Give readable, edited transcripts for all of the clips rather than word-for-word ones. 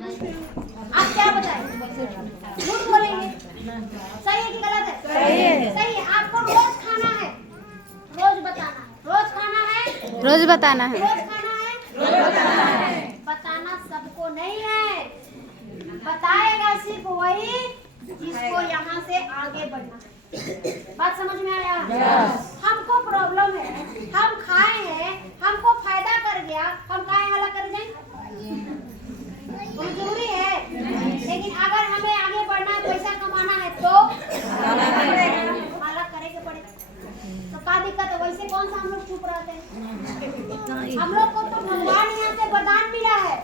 आप क्या बताएं? झूठ बोलेंगे? सही है कि गलत है? सही है। सही है। आपको रोज खाना है, रोज बताना है। रोज खाना है, रोज बताना है। रोज खाना है, रोज बताना है। बताना सबको नहीं है, बताएगा सिर्फ वही जिसको यहाँ से आगे बढ़ना है। बात समझ में आया? हमको प्रॉब्लम है, हम खाए हैं, हमको फायदा कर गया, हम काहे हला कर जाए? वो जरूरी है। लेकिन अगर हमें आगे बढ़ना है, पैसा कमाना है तो हला करेंगे पड़ेगा। तो क्या दिक्कत है? वैसे कौन सा हम लोग चुप रहते हैं? हम लोग को तो भगवान यहाँ से वरदान मिला है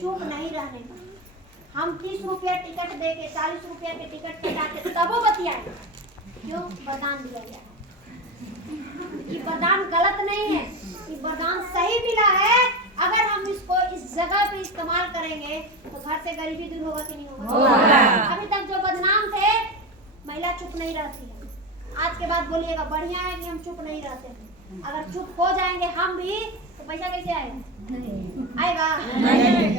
चुप नहीं रहने का। हम 30 रुपया टिकट दे के 40 रुपया के टिकट कटा के तबो बतियाए। क्यों? वरदान दिया गया। ये वरदान गलत नहीं है, ये वरदान सही मिला है। अगर हम इसको इस जगह पे इस्तेमाल करेंगे तो घर से गरीबी दूर होगा कि नहीं होगा? अभी तक जो बदनाम थे, महिला चुप नहीं रहती है। आज के बाद बोलिएगा बढ़िया है कि हम चुप नहीं रहते हैं। अगर चुप हो जाएंगे हम भी तो पैसा कैसे आएगा? आएगा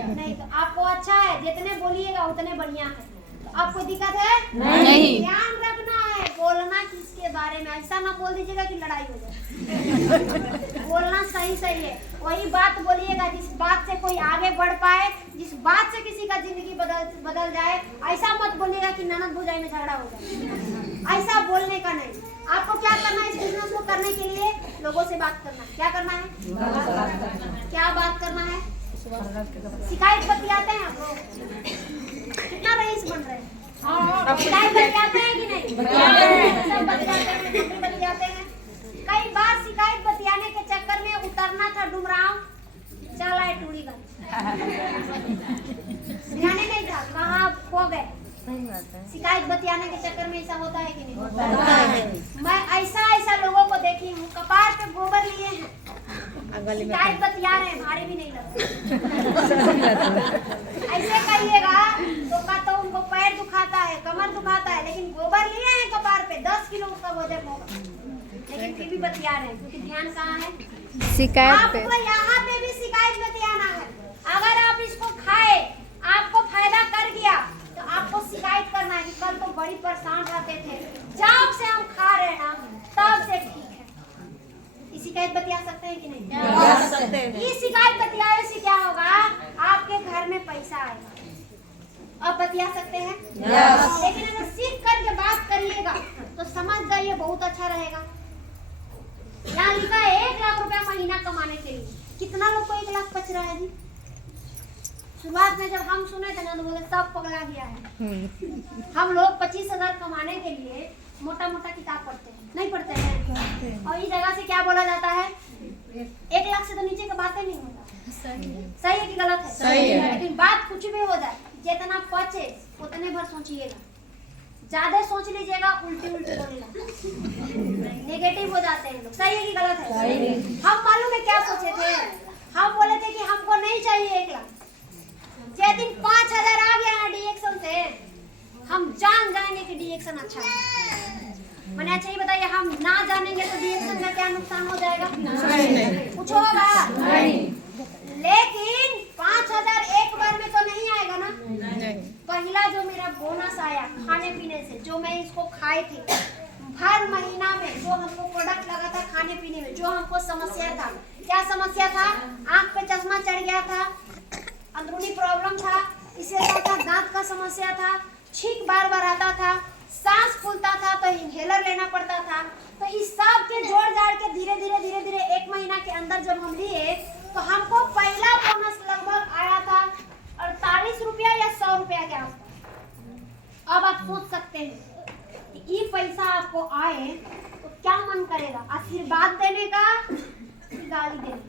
नहीं। तो आपको अच्छा है, जितने बोलिएगा उतने बढ़िया है। तो आपको दिक्कत है? नहीं। ध्यान रखना है, बोलना किसके बारे में ऐसा ना बोल दीजिएगा कि लड़ाई हो जाए। बोलना सही सही है, वही बात बोलिएगा जिस बात से कोई आगे बढ़ पाए, जिस बात से किसी का जिंदगी बदल जाए। ऐसा मत बोलिएगा कि ननद भौजाई में झगड़ा हो जाए, ऐसा बोलने का नहीं। आपको क्या करना है? इस बिजनेस को करने के लिए लोगों से बात करना है। क्या करना है? क्या बात करना है? शिकायत बतियाते हैं आप लोग? कितना रईस बन रहे हैं? शिकायत बतियाते हैं कि नहीं? सब बतियाते हैं। कई बार शिकायत बतियाने के चक्कर में उतरना था डुमराव, चल आए टूरीगंज, ध्यान नहीं था, कहाँ खो गए। शिकायत बतियाने के चक्कर में ऐसा होता है कि नहीं होता है? मैं ऐसा लोगों को देखी हूँ, कपार पे गोबर लिए हैं, शिकायत बतिया रहे हैं, भारी भी नहीं लगता। ऐसे कहिएगा तो उनको पैर दुखाता है, कमर दुखाता है, लेकिन गोबर लिए हैं कपार पे, 10 किलो उसका वजन होगा, लेकिन फिर भी बतिया रहे हैं, क्योंकि ध्यान कहाँ है? शिकायत पे। आपको यहाँ पे भी शिकायत बतियाना है। अगर आप इसको खाए, आपको फायदा कर गया, तो आपको शिकायत करना है कि कल तो बड़ी परेशान रहते थे, जब से हम खा रहे हैं ना तब से ठीक है। ये शिकायत बतिया सकते हैं कि नहीं? ये शिकायत बतियाने से क्या होगा? आपके घर में पैसा आएगा। अब बतिया सकते हैं? लेकिन अगर सीख करके बात करिएगा तो समझ जाइए बहुत अच्छा रहेगा। यहाँ लिखा है 1 लाख रुपया महीना कमाने के लिए। कितना लोग को 1 लाख बच रहा है जी? शुरुआत में जब हम सुने थे ना तो बोले सब पगला गया है। हम लोग 25,000 कमाने के लिए मोटा मोटा किताब पढ़ते हैं, नहीं पढ़ते हैं? और इस जगह से क्या बोला जाता है? 1 लाख से तो नीचे का बातें नहीं होता। सही है कि गलत है? सही है। लेकिन बात कुछ भी हो जाए, जितना पचे उतने भर सोचिएगा। ज्यादा सोच लीजिएगा उल्टी बोलेगा, नेगेटिव हो जाते हैं लोग। सही है कि गलत है? हम मालूम है क्या सोचे थे? हम बोले थे कि हमको नहीं चाहिए 1 लाख। जिस दिन 5,000 आ गया ना डिएक्शन से, हम जान जाएंगे कि डिएक्शन अच्छा है। मैंने अच्छा ही बताइए, हम ना जानेंगे तो डिएक्शन का क्या नुकसान हो जाएगा? कुछ होगा नहीं। लेकिन 5,000 एक बार में तो नहीं आएगा ना। पहला जो मेरा बोनस आया खाने पीने से, जो मैं इसको खाई थी, हर महीना में जो हमको प्रोडक्ट लगा था खाने पीने में, जो हमको समस्या था, क्या समस्या था? आंख पे चश्मा चढ़ गया था, अंदरूनी प्रॉब्लम था, इससे साथ दांत का समस्या था, छींक बार बार आता था, सांस फूलता था तो इनहेलर लेना पड़ता था। तो इस सब के जोड़ जाड़ के धीरे धीरे 1 महीना के अंदर जब हम लिए तो हमको पहला बोनस लगभग आया था 48 रुपया या 100 रुपया के आसपास। अब आप सोच सकते हैं कि ये पैसा आपको आए तो क्या मन करेगा? आशीर्वाद देने का, गाली देने?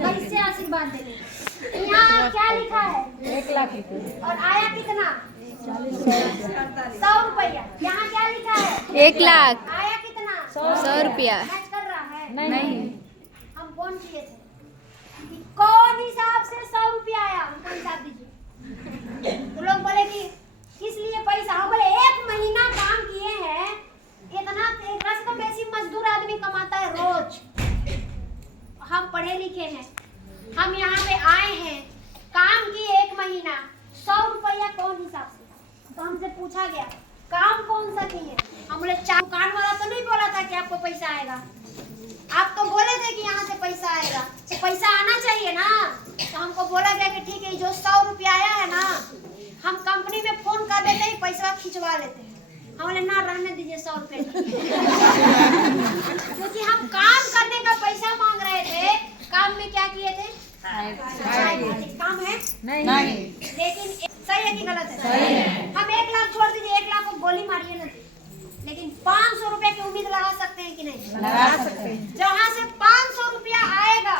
कैसे आशीर्वाद देने? यहाँ क्या लिखा है? 1 लाख रुपए। और आया कितना? 100 रुपया। यहाँ क्या लिखा है? 1 लाख। आया कितना? 100 रुपया। मैच कर रहा है? नहीं। हम कौन किए थे? कौन हिसाब से 100 रुपया आया? हमको हिसाब दीजिए। तो लोग बोले कि किस लिए पैसा? हम बोले 1 महीना काम किए हैं, इतना एक से तो बेसी मजदूर आदमी कमाता है रोज। हम पढ़े लिखे हैं, हम यहाँ पे आए हैं, काम किए 1 पूछा गया काम कौन सा किए, हम बोले दुकान वाला तो नहीं बोला था कि आपको पैसा आएगा, आप तो बोले थे कि यहाँ से पैसा आएगा, तो पैसा आना चाहिए ना। तो हमको बोला गया कि ठीक है जो 100 रुपया आया है ना, हम कंपनी में फोन कर देते हैं, पैसा खिंचवा लेते हैं। हम बोले ना रहने दीजिए 100 रुपये क्योंकि हम काम करने का पैसा मांग रहे थे, काम में क्या किए थे, काम है नहीं। लेकिन सही है कि गलत है? सही है। हम 1 लाख छोड़ दीजिए, 1 लाख को गोली मारिए ना, लेकिन 500 रुपए की उम्मीद लगा सकते हैं कि नहीं? लगा सकते हैं। जहाँ से 500 रुपया आएगा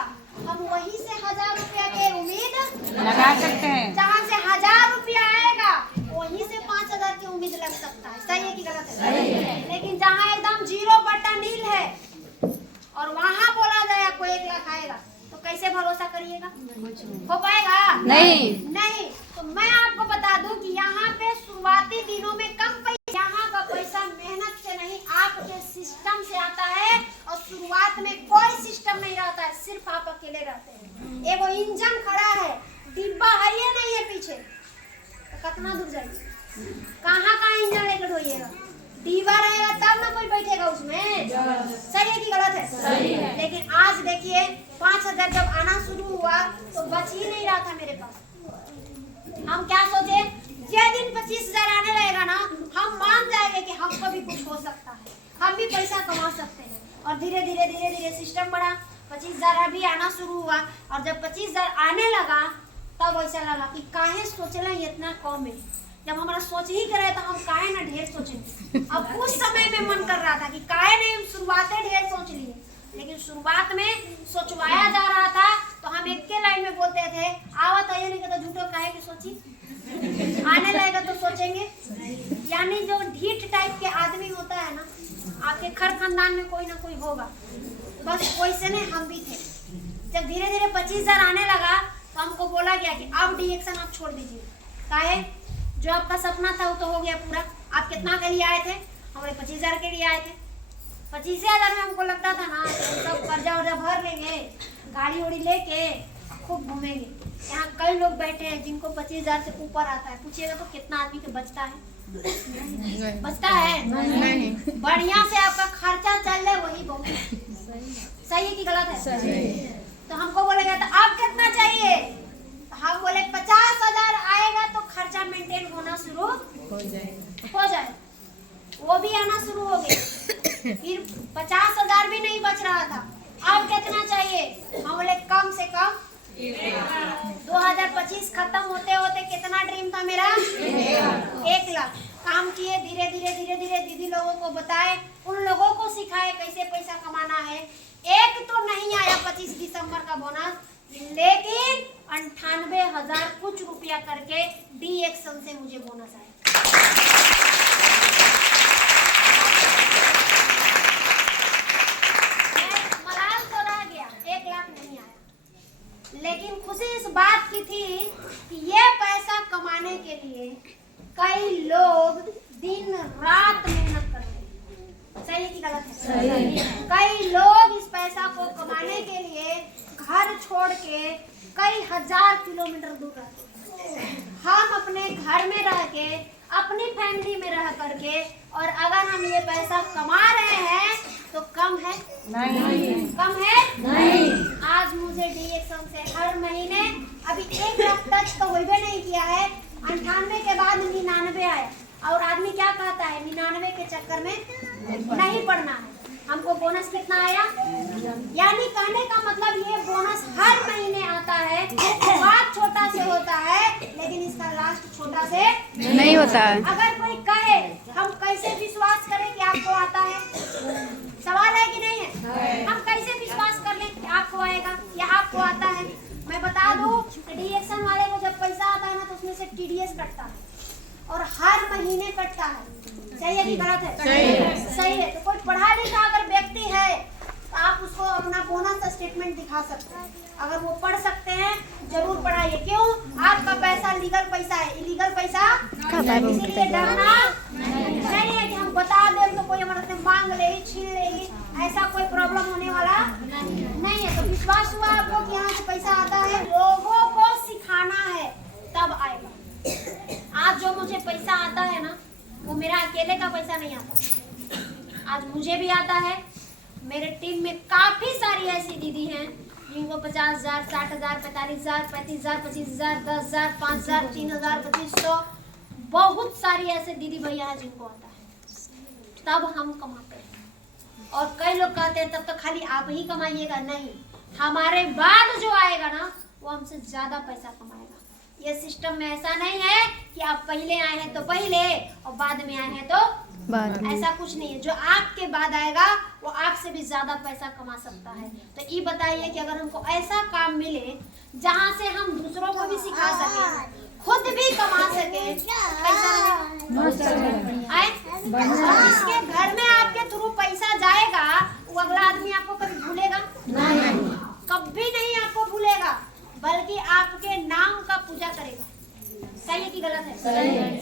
हम वहीं से 1000 रुपया की उम्मीद लगा सकते हैं। जहाँ से 1000 रुपया आएगा वहीं से 5000 की उम्मीद लग सकता है। सही है कि गलत है? सही है। लेकिन जहाँ एकदम 0/नील है और वहाँ बोला जाए आपको 1 लाख आएगा, तो कैसे भरोसा करिएगा? हो पाएगा? नहीं। तो मैं आपको बता दूं कि यहाँ पे शुरुआती दिनों में कम पैसा, यहाँ का पैसा मेहनत से नहीं आपके सिस्टम से आता है, और शुरुआत में कोई सिस्टम नहीं रहता है, सिर्फ आप अकेले रहते हैं। एगो इंजन खड़ा है, डिब्बा है या नहीं है पीछे, तो कितना दूर जाइए, कहाँ इंजन लेकर ढोइएगा? डिब्बा रहेगा तब ना कोई बैठेगा उसमें। सही है कि गलत है? सही है। लेकिन आज देखिए 5000 जब आना शुरू हुआ तो बच ही नहीं रहा था मेरे पास। हम क्या सोचे, ये दिन 25,000 आने लगेगा ना, हम मान जाएंगे कि हमको भी कुछ हो सकता है, हम भी पैसा कमा सकते हैं। और धीरे धीरे सिस्टम बढ़ा, 25,000 अभी आना शुरू हुआ, और जब 25,000 आने लगा तब ऐसा लगा कि काहे सोचला इतना कम है। जब हमारा सोच ही करे तो हम काहे ना ढेर सोचेंगे। अब उस समय में मन कर रहा था कि काहे नहीं हम शुरुआतें ढेर सोच लिए, लेकिन शुरुआत में सोचवाया जा रहा था तो हम एक के लाइन में बोलते थे, आवत है नहीं तो झूठो काहे की सोची, आने लगेगा तो सोचेंगे। यानी जो ढीठ टाइप के आदमी होता है ना, आपके घर खानदान में कोई ना कोई होगा, बस वैसे ने हम भी थे। जब धीरे धीरे 25,000 आने लगा तो हमको बोला गया कि अब डिएक्शन आप छोड़ दीजिए। काहे? जो आपका सपना था वो तो हो गया पूरा। आप कितना के लिए आए थे? हमारे 25,000 के लिए आए थे। 25,000 में हमको लगता था ना सब कर्जा वर्जा भर लेंगे, गाड़ी उड़ी लेके खूब घूमेंगे। यहाँ कई लोग बैठे हैं जिनको 25,000 से ऊपर आता है, पूछिएगा तो कितना आदमी के बचता है? बचता है नहीं। बढ़िया से आपका खर्चा चल रहा है वही बहुत सही है कि गलत है? सही। तो हमको बोले गया था आप कितना चाहिए, हम बोले 50,000 आएगा तो खर्चा मेंटेन होना शुरू हो जाए। वो भी आना शुरू हो गया। फिर 50,000 भी नहीं बच रहा था, अब कितना चाहिए, हम बोले कम से कम 2025 खत्म होते होते कितना ड्रीम था मेरा, 1 लाख। काम किए, धीरे धीरे दीदी लोगों को बताए, उन लोगों को सिखाए कैसे पैसा कमाना है। एक तो नहीं आया 25 दिसंबर का बोनस, लेकिन 98,000 कुछ रुपया करके डिएक्शन से मुझे बोनस आया। मलाल तो रह गया, 1 लाख नहीं आया, लेकिन खुशी इस बात की थी कि ये पैसा कमाने के लिए कई लोग दिन रात मेहनत करते हैं। सही है कि गलत है? सही है। कई लोग इस पैसा को कमाने के लिए घर छोड़ के कई हजार किलोमीटर दूर रहते हैं। हम अपने घर में रह के, अपनी फैमिली में रह करके, और अगर हम ये पैसा कमा रहे हैं तो कम है? नहीं। कम है? नहीं। आज मुझे डिएक्शन से हर महीने अभी 1 लाख टच तो होइबे नहीं किया है, 98 के बाद 99 आया, और आदमी क्या कहता है 99 के चक्कर में नहीं पड़ना है। हमको बोनस कितना आया, यानी कहने का मतलब ये बोनस हर महीने आता है। बात छोटा से होता है लेकिन इसका लास्ट छोटा से नहीं होता है। अगर कोई कहे हम कैसे विश्वास करें कि आपको आता है, सवाल है कि नहीं है? हम कैसे विश्वास कर लें कि आपको आएगा या आपको आता है? मैं बता दूं डिएक्शन वाले को जब पैसा आता है ना तो उसमें से टीडीएस कटता है, और हर महीने कटता है। सही है कि गलत है? सही है। तो कोई पढ़ा लिखा अगर व्यक्ति है तो आप उसको अपना बोनस स्टेटमेंट दिखा सकते हैं। अगर वो पढ़ सकते हैं जरूर पढ़ाइए। क्यों? आपका पैसा लीगल पैसा है, इलीगल पैसा इसीलिए डरना नहीं है कि हम बता दें तो कोई हमारे से मांग लेगी, छीन लेगी, ऐसा कोई प्रॉब्लम होने वाला नहीं है। तो विश्वास हुआ आपको कि यहाँ से पैसा आता है, लोगों को सिखाना है तब आएगा। आज जो मुझे पैसा आता है ना वो मेरा अकेले का पैसा नहीं आता, आज मुझे भी आता है। मेरे टीम में काफी सारी ऐसी दीदी हैं जिनको 50,000, 60,000, 45,000, 35,000, 25,000, 10,000, 5,000, 3,000, 2,500, बहुत सारी ऐसे दीदी भैया हैं जिनको आता है। तब हम कमाते हैं। और कई लोग कहते हैं तब तो खाली आप ही कमाइएगा, नहीं, हमारे बाद जो आएगा ना वो हमसे ज्यादा पैसा कमाएगा। ये सिस्टम में ऐसा नहीं है कि आप पहले आए हैं तो पहले और बाद में आए हैं तो बाद में। ऐसा कुछ नहीं है। जो आपके बाद आएगा वो आपसे भी ज्यादा पैसा कमा सकता है। तो ये बताइए कि अगर हमको ऐसा काम मिले जहाँ से हम दूसरों को भी सिखा सके, खुद भी कमा सके, कैसा रहेगा? आए? और जिसके घर में आपके थ्रू पैसा जाएगा वो अगला आदमी आपको कभी भूलेगा नहीं, कभी नहीं आपको भूलेगा, बल्कि आपके नाम का पूजा करेगा। सही है कि गलत है?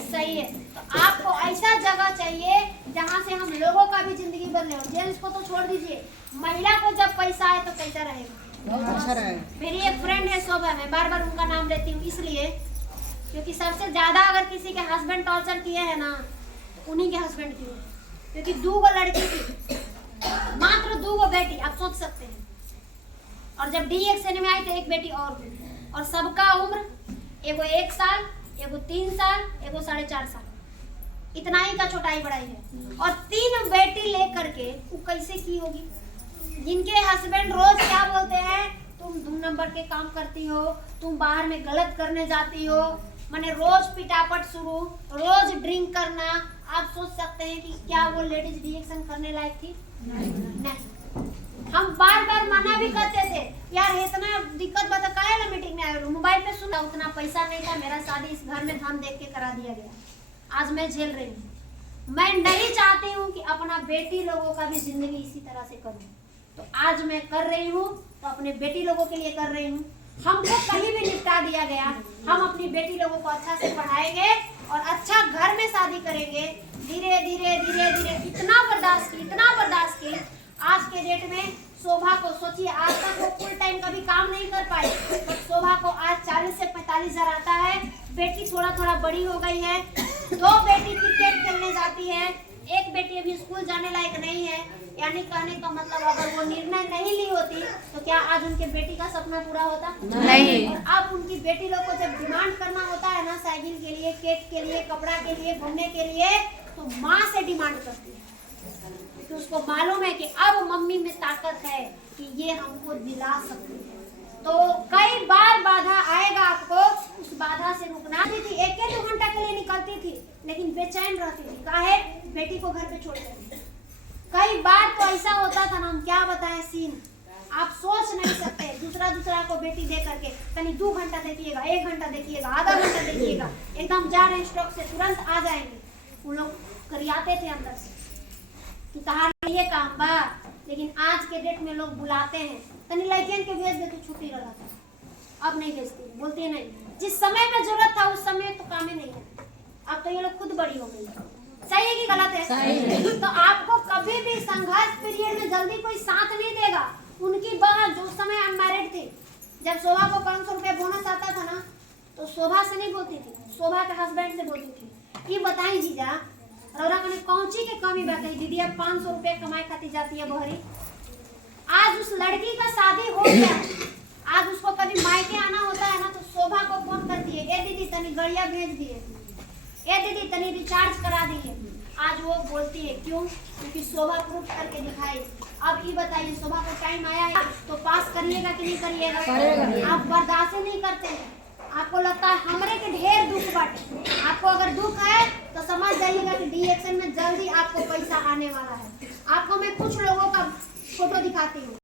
सही है। तो आपको ऐसा जगह चाहिए जहाँ से हम लोगों का भी जिंदगी बदले। जेंट्स को तो छोड़ दीजिए, महिला को जब पैसा आए तो कैसा रहेगा? बहुत अच्छा रहेगा। मेरी एक फ्रेंड है शोभा, मैं बार बार उनका नाम लेती हूँ इसलिए क्योंकि सबसे ज्यादा अगर किसी के हस्बैंड टॉर्चर किए हैं ना तो उन्हीं के हस्बैंड किए, क्योंकि 2 लड़की थी, मात्र 2 बेटी, आप सोच सकते हैं। और जब DXN में आई तो एक बेटी और हुई, और सबका उम्र एगो 1 साल, एगो 3 साल, एगो 4.5 साल, इतना ही का छोटाई बड़ाई है। और 3 बेटी लेकर के वो कैसे की होगी? जिनके हस्बैंड रोज क्या बोलते हैं, तुम 2 नंबर के काम करती हो, तुम बाहर में गलत करने जाती हो, माने रोज पिटापट शुरू, रोज ड्रिंक करना। आप सोच सकते हैं कि क्या वो लेडीज DXN करने लायक थी? नहीं। हम बार बार मना भी करते थे, यार इतना दिक्कत बता काहे ना मीटिंग में आए, मोबाइल पे सुना, उतना पैसा नहीं था, मेरा शादी इस घर में धन देख के करा दिया गया, आज मैं झेल रही हूँ। मैं नहीं चाहती हूँ कि अपना बेटी लोगों का भी जिंदगी इसी तरह से करूँ, तो आज मैं कर रही हूँ, तो अपने बेटी लोगों के लिए कर रही हूँ। हमको कहीं भी निपटा दिया गया, हम अपनी बेटी लोगों को अच्छा से पढ़ाएंगे और अच्छा घर में शादी करेंगे। धीरे धीरे धीरे धीरे इतना बर्दाश्त की आज के डेट में शोभा को सोचिए, आज तक वो फुल टाइम कभी काम नहीं कर पाई, बट शोभा को आज 40 से 45,000 आता है। बेटी थोड़ा थोड़ा बड़ी हो गई है, 2 बेटी क्रिकेट खेलने जाती है, 1 बेटी अभी स्कूल जाने लायक नहीं है। यानी कहने का मतलब अगर वो निर्णय नहीं ली होती तो क्या आज उनके बेटी का सपना पूरा होता? नहीं। और अब उनकी बेटी लोग को जब डिमांड करना होता है ना, साइकिल के लिए, केक के लिए, कपड़ा के लिए, घूमने के लिए, तो माँ से डिमांड करती है, तो उसको मालूम है कि अब मम्मी में ताकत है कि ये हमको दिला सकती है। तो कई बार बाधा आएगा, आपको उस बाधा से रुकना थी। 1-2 घंटा के लिए निकलती थी लेकिन बेचैन रहती थी, काहे? बेटी को घर पे छोड़ कर। कई बार तो ऐसा होता था ना, हम क्या बताएं सीन, आप सोच नहीं सकते। दूसरा को बेटी दे करके तनी 2 घंटा देखिएगा, 1 घंटा देखिएगा, आधा घंटा देखिएगा, एकदम जा रहे स्टॉक से तुरंत आ जाएंगे। वो लोग करियाते थे अंदर से कि तहार ये काम बा, लेकिन आज के डेट में लोग बुलाते हैं, तनी लड़कियन के भेज दे तो छुट्टी रहता है। अब नहीं भेजती, बोलती नहीं, जिस समय में जरूरत था उस समय तो काम ही नहीं है। अब तो ये लोग खुद बड़ी हो गई। सही है कि गलत है? सही है। तो आपको कभी भी संघर्ष पीरियड में जल्दी कोई साथ नहीं देगा। उनकी बहन जो समय अनमैरिड थी, जब शोभा को 500 रुपये बोनस आता था ना, तो शोभा से नहीं बोलती थी, शोभा के हस्बैंड से बोलती थी। ये बताई जीजा, रौरा कने कौची के कमी बा कही दीदी अब 500 रुपये कमाई खाती जाती है बहरी। आज उस लड़की का शादी हो गया, आज उसको कभी मायके आना होता है ना तो शोभा को फोन करती है, ए दीदी तनी गड़िया भेज दिए, ए दीदी तनी रिचार्ज करा दिए। आज वो बोलती है, क्यों? क्योंकि शोभा प्रूफ करके दिखाई। अब ये बताइए, शोभा को टाइम आया है तो पास करिएगा कि नहीं करिएगा? आप बर्दाश्त नहीं करते हैं, आपको लगता है हमरे के ढेर दुख बाटे। आपको अगर दुख है तो समझ जाइएगा कि DXN में जल्दी आपको पैसा आने वाला है। आपको मैं कुछ लोगों का फोटो दिखाती हूँ।